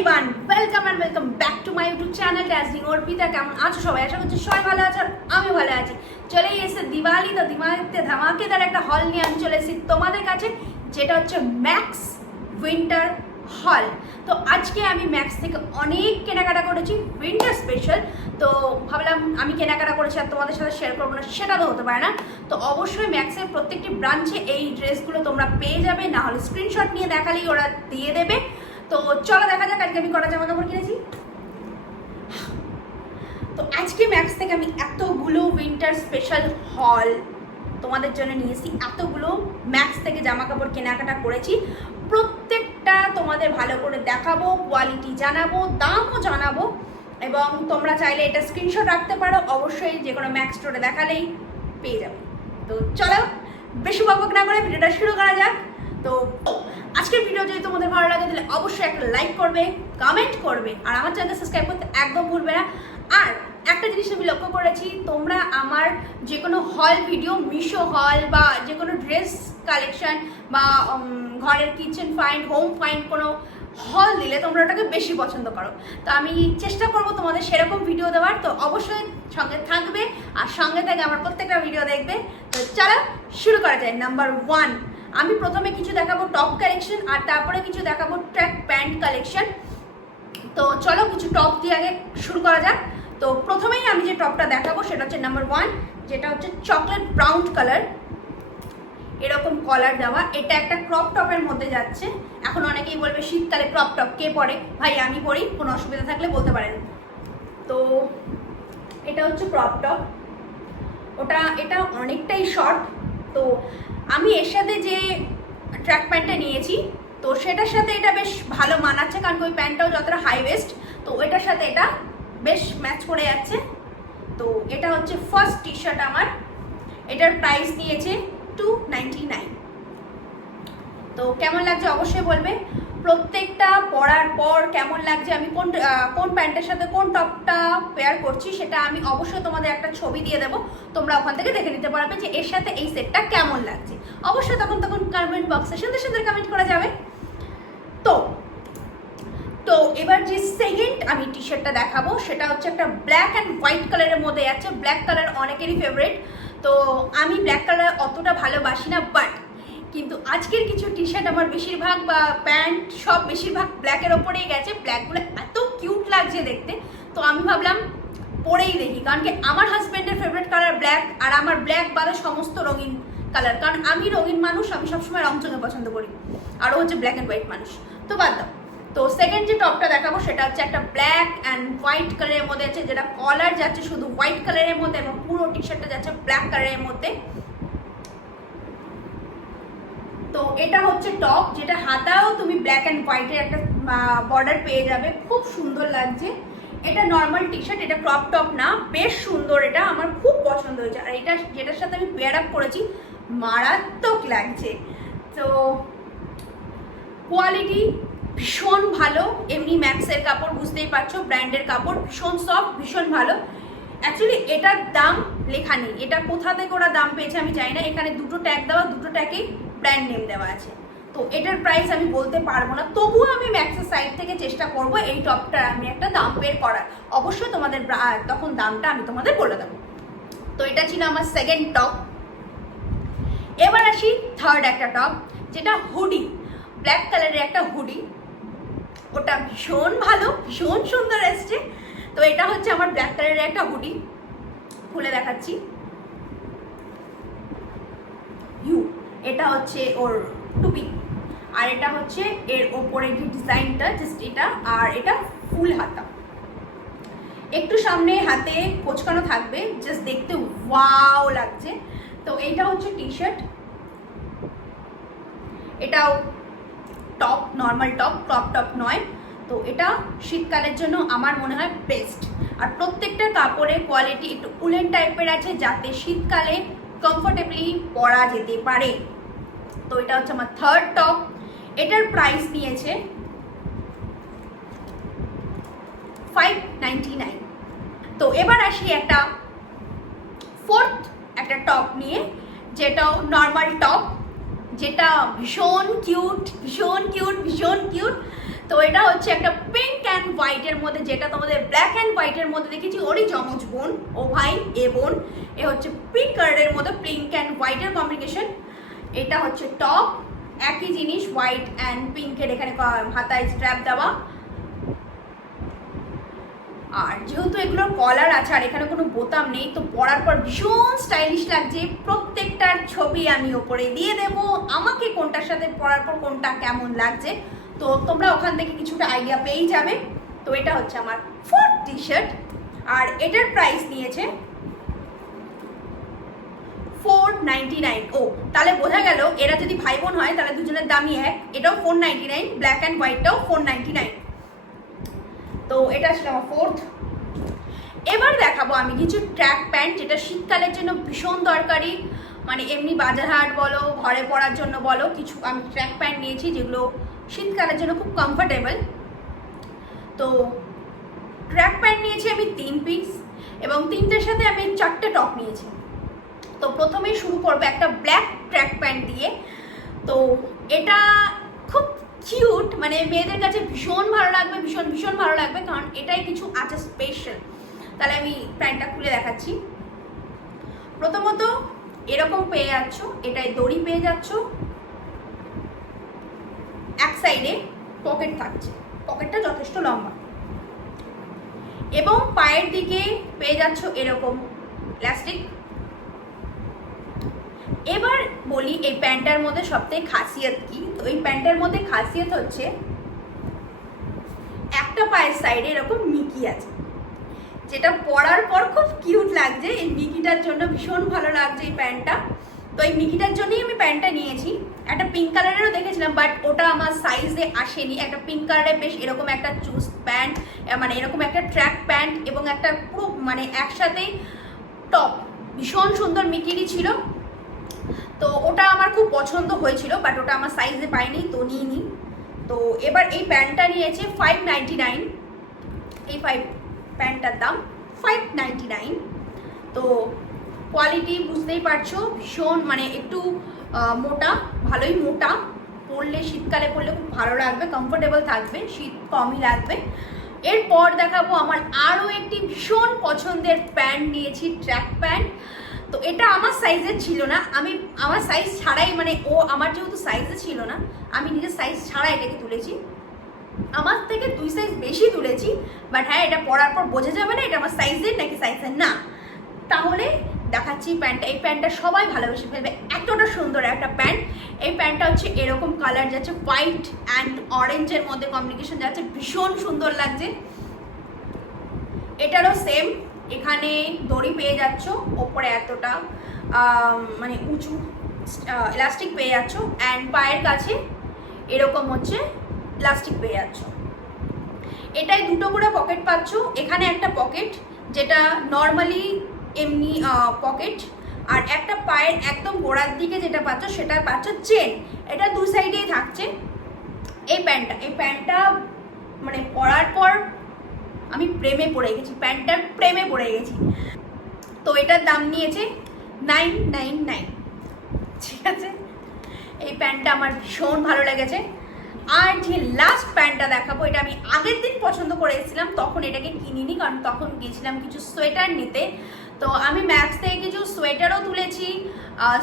Everyone, welcome back to my YouTube channel dazzling Arpita. কেমন আছো সবাই? আশা করছি সবাই ভালো আছে আর আমি ভালো আছি। চলেই এসে দিওয়ালি, তো দিওয়ালিতে ধামাকেদার একটা হল নিয়ে আমি চলে এসেছি তোমাদের কাছে, যেটা হচ্ছে ম্যাক্স উইন্টার হল। তো আজকে আমি ম্যাক্স থেকে অনেক কেনাকাটা করেছি উইন্টার স্পেশাল। তো ভাবলাম আমি কেনাকাটা করেছি আর তোমাদের সাথে শেয়ার করবো না, সেটা তো হতে পারে না। তো অবশ্যই ম্যাক্সের প্রত্যেকটি ব্রাঞ্চে এই ড্রেসগুলো তোমরা পেয়ে যাবে, না হলে স্ক্রিনশট নিয়ে দেখালেই ওরা দিয়ে দেবে। তো চলো দেখা যাক আজকে আমি কটা জামা কাপড় কিনেছি। তো আজকে ম্যাক্স থেকে আমি এতগুলো উইন্টার স্পেশাল হল তোমাদের জন্য নিয়েছি, এতগুলো ম্যাক্স থেকে জামা কাপড় কেনাকাটা করেছি। প্রত্যেকটা তোমাদের ভালো করে দেখাবো, কোয়ালিটি জানাবো, দামও জানাবো, এবং তোমরা চাইলে এটা স্ক্রিনশট রাখতে পারো। অবশ্যই যে কোনো ম্যাক্স স্টোরে দেখালেই পেয়ে যাবে। তো চলো বেশি বকবক না করে ভিডিওটা শুরু করা যাক। তো আজকের ভিডিও যদি তোমাদের ভালো লাগে তাহলে অবশ্যই একটা লাইক করবে, কমেন্ট করবে, আর আমার চ্যানেলকে সাবস্ক্রাইব করতে একদম ভুলবে না। আর একটা জিনিস আমি লক্ষ্য করেছি, তোমরা আমার যে কোনো হল ভিডিও, মিশো হল বা যে কোনো ড্রেস কালেকশন বা ঘরের কিচেন ফাইন্ড, হোম ফাইন্ড কোনো হল দিলে তোমরা ওটাকে বেশি পছন্দ করো। তো আমি চেষ্টা করবো তোমাদের সেরকম ভিডিও দেওয়ার। তো অবশ্যই সঙ্গে থাকবে আর সঙ্গে থেকে আমার প্রত্যেকটা ভিডিও দেখবে। তো চলো শুরু করা যায়। নাম্বার 1, আমি প্রথমে কিছু দেখাবো টপ কালেকশন আর তারপরে কিছু দেখাবো ট্র্যাক প্যান্ট কালেকশন। তো চলো কিছু টপ দিয়ে আগে শুরু করা যাক। তো প্রথমেই আমি যে টপটা দেখাবো সেটা হচ্ছে নাম্বার 1, যেটা হচ্ছে চকলেট ব্রাউন কালার, এরকম কলার দেওয়া। এটা একটা ক্রপ টপের মধ্যে যাচ্ছে। এখন অনেকেই বলবে শীতকালে ক্রপ টপ কে পরে? ভাই আমি পরি, কোনো অসুবিধা থাকলে বলতে পারেন। তো এটা হচ্ছে ক্রপ টপ, এটা অনেকটাই শর্ট। তো আমি এর সাথে যে ট্র্যাক প্যান্টটা নিয়েছি, তো সেটার সাথে এটা বেশ ভালো মানাচ্ছে, কারণ ওই প্যান্টটাও যতটা হাই ওয়েস্ট, তো এটার সাথে এটা বেশ ম্যাচ করে যাচ্ছে। তো এটা হচ্ছে ফার্স্ট টি শার্ট আমার। এটার প্রাইস নিয়েছে 299। তো কেমন লাগছে অবশ্যই বলবে। প্রত্যেকটা পরার পর কেমন লাগছে, আমি কোন প্যান্টের সাথে কোন টপটা পেয়ার করছি, সেটা আমি অবশ্যই তোমাদের একটা ছবি দিয়ে দেবো। তোমরা ওখান থেকে দেখে নিতে পারবে যে এর সাথে এই সেটটা কেমন লাগছে। অবশ্যই তখন কমেন্ট বক্সে সুন্দর সুন্দর কমেন্ট করা যাবে। তো এবার যে সেকেন্ড আমি টি শার্টটা দেখাবো সেটা হচ্ছে একটা ব্ল্যাক অ্যান্ড হোয়াইট কালারের মধ্যে যাচ্ছে। ব্ল্যাক কালার অনেকেরই ফেভারিট। তো আমি ব্ল্যাক কালার অতটা ভালোবাসি না, বাট কিন্তু আজকের কিছু টি শার্ট আমার বেশিরভাগ বা প্যান্ট সব বেশিরভাগ ব্ল্যাকের ওপরেই গেছে। ব্ল্যাকগুলো এত কিউট লাগছে দেখতে, তো আমি ভাবলাম পরেই দেখি, কারণ কি আমার হাজব্যান্ডের ফেভারিট কালার ব্ল্যাক, আর আমার ব্ল্যাক বাদে সমস্ত রঙিন কালার, কারণ আমি রঙিন মানুষ, আমি সবসময় রংচঙে পছন্দ করি, আরও হচ্ছে ব্ল্যাক অ্যান্ড হোয়াইট মানুষ। তো বাদ দাও। তো সেকেন্ড যে টপটা দেখাবো সেটা হচ্ছে একটা ব্ল্যাক অ্যান্ড হোয়াইট কালারের মধ্যে আছে, যেটা কলার যাচ্ছে শুধু হোয়াইট কালারের মধ্যে এবং পুরো টি শার্টটা যাচ্ছে ব্ল্যাক কালারের মধ্যে। তো এটা হচ্ছে টপ, যেটা হাতাও তুমি ব্ল্যাক অ্যান্ড হোয়াইটের একটা বর্ডার পেয়ে যাবে, খুব সুন্দর লাগছে। এটা নর্মাল টি শার্ট, এটা ক্রপ টপ না, বেশ সুন্দর, এটা আমার খুব পছন্দ হয়েছে। আর এটা যেটার সাথে আমি পেয়ার আপ করেছি মারাত্মক লাগছে। তো কোয়ালিটি ভীষণ ভালো, এমনি ম্যাক্সের কাপড় বুঝতেই পারছো, ব্র্যান্ডের কাপড়, ভীষণ সফট, ভীষণ ভালো। অ্যাকচুয়ালি এটার দাম লেখা নেই, এটা কোথা থেকে ওরা দাম পেয়েছে আমি জানি না। এখানে দুটো ট্যাগ দেওয়া, দুটো ট্যাগেই ব্র্যান্ড নেম দেওয়া আছে। তো এটার প্রাইস আমি বলতে পারবো না, তবুও আমি ম্যাক্সের সাইড থেকে চেষ্টা করব এই টপটার আমি একটা দাম বের করার। অবশ্যই তোমাদের তখন দামটা আমি তোমাদের বলে দেবো। তো এটা ছিল আমার সেকেন্ড টপ। এবার আসি থার্ড একটা টপ, যেটা হুডি, ব্ল্যাক কালারের একটা হুডি। ওটা ভীষণ ভালো, ভীষণ সুন্দর এসছে। তো এটা হচ্ছে আমার ব্ল্যাক কালারের একটা হুডি, খুলে দেখাচ্ছি। এটা হচ্ছে ওর টুপি, আর এটা হচ্ছে এর ওপরে যে ডিজাইনটা, জাস্ট এটা, আর এটা ফুল হাতা, একটু সামনে হাতে কোচকানো থাকবে, জাস্ট দেখতে ওয়াও লাগছে। তো এইটা হচ্ছে টি শার্ট, এটাও top, normal top, crop top নয়। তো এটা শীতকালের জন্য আমার মনে হয় বেস্ট। আর প্রত্যেকটা কাপড়ের কোয়ালিটি একটু উলেন টাইপের আছে, যাতে শীতকালে কমফোর্টেবলি পরা যেতে পারে। তো এটা হচ্ছে আমার থার্ড টপ। এটার প্রাইস নিয়েছে 599। তো এবার আসি একটা ফোর্থ একটা টপ নিয়ে, যেটাও নর্মাল টপ, যেটা ভীষণ কিউট, ভীষণ কিউট, ভীষণ কিউট। তো এটা হচ্ছে একটা পিঙ্ক হোয়াইটের মধ্যে, যেটা তোমাদের ব্ল্যাক অ্যান্ড হোয়াইটের মধ্যে দেখেছি ওরই যমজ বোন, ও ভাই এ বোন। এ হচ্ছে পিঙ্ক কালারের মধ্যে পিঙ্ক অ্যান্ড হোয়াইটের কম্বিনেশন। এটা হচ্ছে টপ, একই জিনিস হোয়াইট অ্যান্ড পিঙ্কের, এখানে হাতায় স্ট্র্যাপ দেওয়া। আর যেহেতু এগুলোর কলার আছে আর এখানে কোনো বোতাম নেই, তো পরার পর ভীষণ স্টাইলিশ লাগছে। প্রত্যেকটার ছবি আমি ওপরে দিয়ে দেব, আমাকে কোনটার সাথে পরার পর কোনটা কেমন লাগছে, তো তোমরা ওখান থেকে কিছুটা আইডিয়া পেয়েই যাবে। তো এটা হচ্ছে আমার ফোর্থ টি শার্ট, আর এটার প্রাইস নিয়েছে 499। ও তাহলে বোঝা গেল এরা যদি ভাই বোন হয় তাহলে দুজনের দামই এক। এটাও 499, ব্ল্যাক অ্যান্ড হোয়াইটটাও 499। তো এটা ছিল আমার ফোর্থ। এবার দেখাবো আমি কিছু ট্র্যাক প্যান্ট, যেটা শীতকালের জন্য ভীষণ দরকারি, মানে এমনি বাজারহাট বলো, ঘরে পরার জন্য বলো, কিছু আমি ট্র্যাক প্যান্ট নিয়েছি যেগুলো শীতকালের জন্য খুব কমফোর্টেবল। তো ট্র্যাক প্যান্ট নিয়েছি আমি 3 পিস, এবং 3টের সাথে আমি 4টে টপ নিয়েছি। তো প্রথমেই শুরু করবো একটা ব্ল্যাক ট্র্যাক প্যান্ট দিয়ে। তো এটা খুব কিউট, মানে মেয়েদের কাছে ভীষণ ভালো লাগবে, ভীষণ ভীষণ ভালো লাগবে, কারণ এটাই কিছু আছে স্পেশাল। তাহলে আমি প্যান্টটা খুলে দেখাচ্ছি। প্রথমত এরকম পেয়ে যাচ্ছ, এটায় দড়ি পেয়ে যাচ্ছ, এক সাইডে পকেট থাকছে, পকেটটা যথেষ্ট লম্বা, এবং পায়ের দিকে পেয়ে যাচ্ছ এরকম ইলাস্টিক। এবার বলি এই প্যান্টটার মধ্যে সবথেকে খাসিয়ত কি। তো এই প্যান্টের মধ্যে খাসিয়ত হচ্ছে একটা পায়ের সাইডে এরকম মিকি আছে, যেটা পরার পর খুব কিউট লাগছে। এই মিকিটার জন্য ভীষণ ভালো লাগছে এই প্যান্টটা। তো এই মিকিটার জন্যই আমি প্যান্টটা নিয়েছি। একটা পিঙ্ক কালারেরও দেখেছিলাম, বাট ওটা আমার সাইজে আসেনি। একটা পিঙ্ক কালারের বেশ এরকম একটা চুজ প্যান্ট, মানে এরকম একটা ট্র্যাক প্যান্ট এবং একটা পুরো মানে একসাথেই টপ, ভীষণ সুন্দর মিকিরই ছিল। তো ওটা আমার খুব পছন্দ হয়েছিল, বাট ওটা আমার সাইজে পাইনি, তো নিইনি। তো এবার এই প্যান্টটা নিয়েছে 599। এই প্যান্টটার দাম 599। তো কোয়ালিটি বুঝতেই পারছো, ভীষণ মানে একটু মোটা, ভালোই মোটা, পরলে শীতকালে পরলে খুব ভালো লাগবে, কমফোর্টেবল থাকবে, শীত কমই লাগবে। এরপর দেখাবো আমার আরও একটি ভীষণ পছন্দের প্যান্ট নিয়েছি, ট্র্যাক প্যান্ট। তো এটা আমার সাইজের ছিল না, আমি আমার সাইজ ছাড়াই, মানে ও আমার যেহেতু সাইজে ছিল না, আমি নিজের সাইজ ছাড়া এটাকে তুলেছি। আমার থেকে 2 সাইজ বেশি তুলেছি, বাট হ্যাঁ এটা পরার পর বোঝা যাবে না এটা আমার সাইজের নাকি সাইজের না। তাহলে দেখাচ্ছি প্যান্টটা। এই প্যান্টটা সবাই ভালোবেসে ফেলবে, এতটা সুন্দর একটা প্যান্ট। এই প্যান্টটা হচ্ছে এরকম কালার যাচ্ছে, হোয়াইট অ্যান্ড অরেঞ্জের মধ্যে কম্বিনেশন যাচ্ছে, ভীষণ সুন্দর লাগছে। এটারও সেম, এখানে দড়ি পেয়ে যাচ্ছ, ওপরে এতটা মানে উঁচু ইলাস্টিক পেয়ে যাচ্ছ, অ্যান্ড পায়ের কাছে এরকম হচ্ছে ইলাস্টিক পেয়ে যাচ্ছ। এটাই 2টো করে পকেট পাচ্ছ, এখানে একটা পকেট যেটা নর্মালি এমনি পকেট, আর একটা পায়ের একদম গোড়ার দিকে যেটা পাচ্ছ সেটা পাচ্ছ চেন। এটা 2 সাইডেই থাকছে। এই প্যান্টটা মানে পরার পর আমি প্রেমে পড়ে গেছি, প্যান্টটার প্রেমে পড়ে গেছি। তো এটার দাম নিয়েছে 999, ঠিক আছে। এই প্যান্টটা আমার ভীষণ ভালো লেগেছে। আর যে লাস্ট প্যান্টটা দেখাবো, এটা আমি আগের দিন পছন্দ করে এসেছিলাম, তখন এটাকে কিনিনি, কারণ তখন গেছিলাম কিছু সোয়েটার নিতে। তো আমি ম্যাক্স থেকে কিছু সোয়েটারও তুলেছি,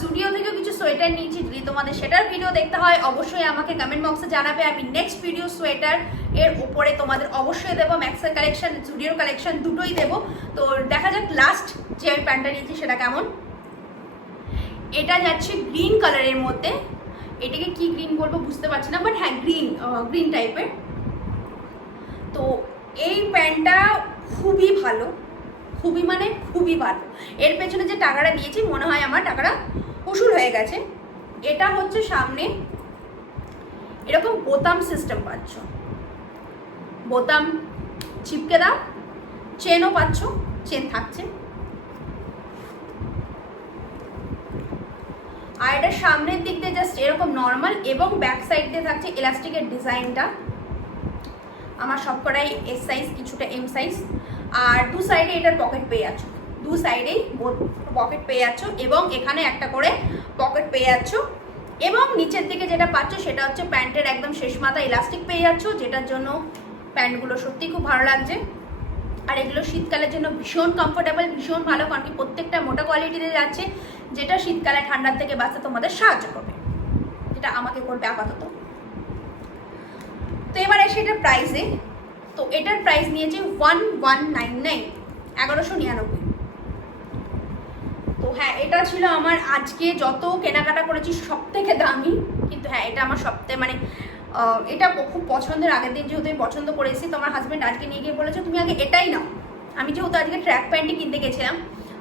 জুডিও থেকেও কিছু সোয়েটার নিয়েছি। যদি তোমাদের সেটার ভিডিও দেখতে হয় অবশ্যই আমাকে কমেন্ট বক্সে জানাবে, আমি নেক্সট ভিডিও সোয়েটার এর উপরে তোমাদের অবশ্যই দেবো। ম্যাক্সের কালেকশন, জুডিওর কালেকশন দুটোই দেবো। তো দেখা যাক লাস্ট যে আমি প্যান্টটা নিয়েছি সেটা কেমন। এটা যাচ্ছে গ্রিন কালারের মধ্যে, এটাকে কি গ্রিন বলবো বুঝতে পারছি না, বাট হ্যাঁ গ্রিন টাইপের। তো এই প্যান্টটা খুবই ভালো, খুবই মানে খুবই ভালো। এর পেছনে যে টাকাটা দিয়েছি মনে হয় আমার টাকাটা উসুল হয়ে গেছে। এটা হচ্ছে সামনে এরকম বোতাম সিস্টেম পাচ্ছ, বোতাম চিপকে দাও, চেনও পাচ্ছ, চেন থাকছে। আর এটা সামনের দিক দিয়ে জাস্ট এরকম নর্মাল, এবং ব্যাক সাইড দিয়ে থাকছে ইলাস্টিকের ডিজাইনটা। আমার সবকটাই এস সাইজ, কিছুটা এম সাইজ। আর 2 সাইডে এটার পকেট পেয়ে যাচ্ছ, 2 সাইডেই পকেট পেয়ে যাচ্ছ, এবং এখানে একটা করে পকেট পেয়ে যাচ্ছ। এবং নিচের দিকে যেটা পাচ্ছ সেটা হচ্ছে প্যান্টের একদম শেষ মাথা ইলাস্টিক পেয়ে যাচ্ছ, যেটার জন্য প্যান্টগুলো সত্যিই খুব ভালো লাগছে। আর এগুলো শীতকালের জন্য ভীষণ কমফোর্টেবল, ভীষণ ভালো, কারণ কি প্রত্যেকটা মোটা কোয়ালিটিতে যাচ্ছে, যেটা শীতকালে ঠান্ডার থেকে বাঁচতে তোমাদের সাহায্য করবে, যেটা আমাকে করবে আপাতত। তো এবার এসে এটার প্রাইসে, তো এটার প্রাইস নিয়েছে 1199, 1199। তো হ্যাঁ, এটা ছিল আমার আজকে যত কেনাকাটা করেছি সব থেকে দামি। কিন্তু হ্যাঁ, এটা আমার সবথেকে মানে এটা খুব পছন্দের। আগের দিন যেহেতু আমি পছন্দ করেছি, তো আমার হাজব্যান্ড আজকে নিয়ে গিয়ে বলেছে তুমি আগে এটাই নাও। আমি যেহেতু আজকে ট্র্যাক প্যান্টই কিনতে গেছিলাম,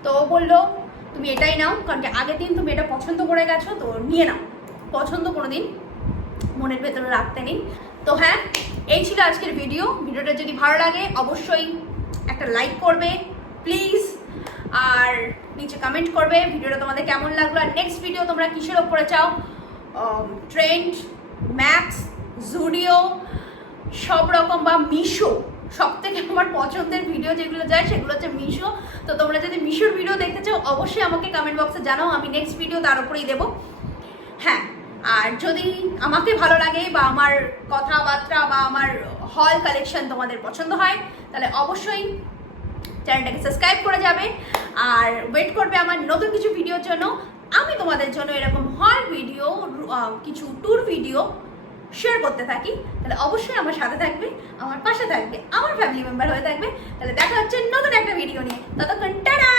তো ও বললো তুমি এটাই নাও, কারণ কি আগের দিন তুমি এটা পছন্দ করে গেছো, তো নিয়ে নাও। পছন্দ কোনোদিন মনের ভেতরে রাখতে নেই। তো হ্যাঁ, এই ছিল আজকের ভিডিওটা যদি ভালো লাগে অবশ্যই একটা লাইক করবে প্লিজ, আর নিচে কমেন্ট করবে ভিডিওটা তোমাদের কেমন লাগলো, আর নেক্সট ভিডিও তোমরা কিসের ওপরে চাও। ট্রেন্ড, ম্যাক্স, জুডিও সব রকম, বা মিশো, সব থেকে আমার পছন্দের ভিডিও যেগুলো যায় সেগুলো হচ্ছে মিশো। তো তোমরা যদি মিশোর ভিডিও দেখতে চাও অবশ্যই আমাকে কমেন্ট বক্সে জানাও, আমি নেক্সট ভিডিও তার উপরেই দেবো। হ্যাঁ, আর যদি আমাকে ভালো লাগে বা আমার কথাবার্তা বা আমার হল কালেকশন তোমাদের পছন্দ হয়, তাহলে অবশ্যই চ্যানেলটাকে সাবস্ক্রাইব করে যাবে আর ওয়েট করবে আমার নতুন কিছু ভিডিওর জন্য। আমি তোমাদের জন্য এরকম হল ভিডিও, কিছু ট্যুর ভিডিও শেয়ার করতে থাকি, তাহলে অবশ্যই আমার সাথে থাকবে, আমার পাশে থাকবে, আমার ফ্যামিলি মেম্বার হয়ে থাকবে। তাহলে দেখা হচ্ছে নতুন একটা ভিডিও নিয়ে, ততক্ষণ টাটা।